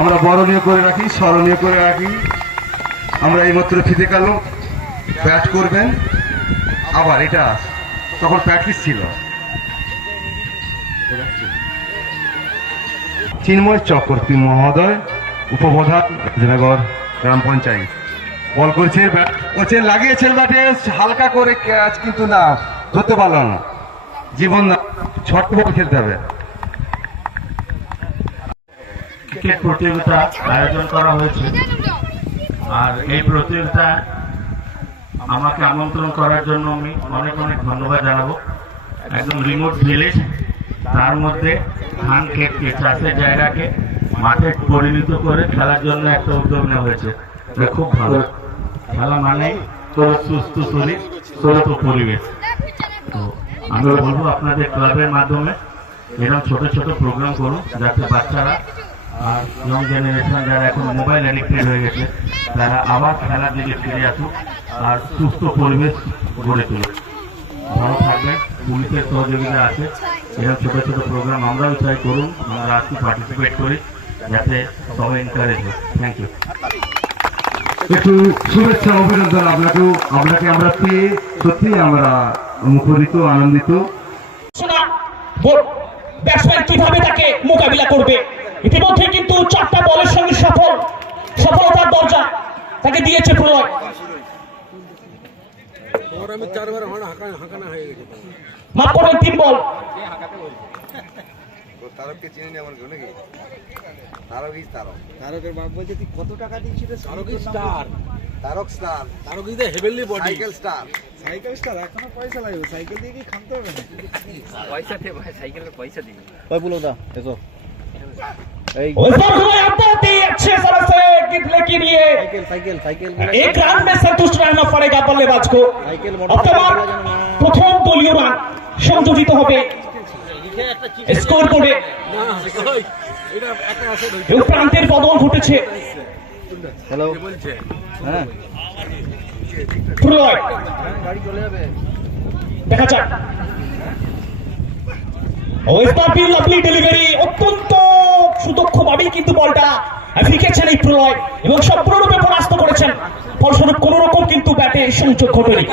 আমরা বরণীয় করে রাখি, স্মরণীয় করে রাখি। আমরা এইমাত্র ফিতে কালো ব্যাট করবেন। আবার এটা তখন প্র্যাকটিস ছিল। চিন্ময় চক্রবর্তী মহোদয়, উপপ্রধান জেনাগর গ্রাম পঞ্চায়েত। বল করছে ব্যাট করছে লাগিয়েছেন ব্যাটে হালকা করে ক্যাচ, কিন্তু না, ধরতে পারল না। জীবন না, ছোট্ট বল খেলতে হবে। ক্রিকেট প্রতিযোগিতা আয়োজন করা হয়েছে। আর এই প্রতিযোগিতা আমাকে আমন্ত্রণ করার জন্য আমি অনেক অনেক ধন্যবাদ জানাব। একদম রিমোট ভিলেজ তার মধ্যে ধান ক্ষেতকে চাষের জায়গাকে মাঠে পরিণত করে খেলার জন্য একটা উদ্যোগ নেওয়া হয়েছে। খুব ভালো। খেলা মানে সুস্থ শরীর, সুস্থ পরিবেশ। তো আমি বলব আপনাদের ক্লাবের মাধ্যমে এরকম ছোট ছোট প্রোগ্রাম করুন, যাতে বাচ্চারা আর ইয়ং জেনারেশন যারা এখন মোবাইল অ্যাডিক্টেড হয়ে গেছে তারা আবার খেলার দিকে ফিরে আসুক আর সুস্থ পরিবেশ গড়ে তুলুক। ভালো থাকবেন পুলিশের সহযোগিতা আছে। এরকম ছোটো ছোট প্রোগ্রাম আমরাও চাই করুন আমরা আসি পার্টিসিপেট করি যাতে সবাই এনকারেজ হয়। থ্যাংক ইউ একটু শুভেচ্ছা অভিনন্দন আপনাকেও। আপনাকে আমরা পেয়ে সত্যি আমরা মুখরিত আনন্দিত। ব্যাটসম্যান কীভাবে তাকে মোকাবিলা করবে? ইতিমধ্যে তাকে দিয়েছে প্রলয় তারককে আমার তারক তারক তারকের বলছে তুই কত টাকা star Tarak star heavenly cycle star cycle star পয়সা লাগবে। সাইকেল দিয়ে কি খামতে হবে পয়সা ভাই সাইকেলের পয়সা এই अच्छे तरह से किक लेके लिए সাইকেল সাইকেল সাইকেল एक रन में संतुष्ट रहना पड़ेगा बल्लेबाज को সাইকেল অক্টোবর প্রথম দলীয় রান সংযোজিত হবে স্কোর বোর্ডে না ওই, এটা একটা আছে ওই এবং প্রান্তের বদল ঘটেছে হ্যালো যে বলছে হ্যাঁ প্রলয় গাড়ি চলে যাবে দেখা যাক ও এসপারপি লাভলি ডেলিভারি অত্যন্ত সুদক্ষভাবেই কিন্তু বলটা ফিকেছেন এই প্রলয় এবং সম্পূর্ণরূপে পরাস্ত করেছেন। ফলস্বরূপ কোন রকম কিন্তু ব্যাটে সংযোগ ঘটেনি।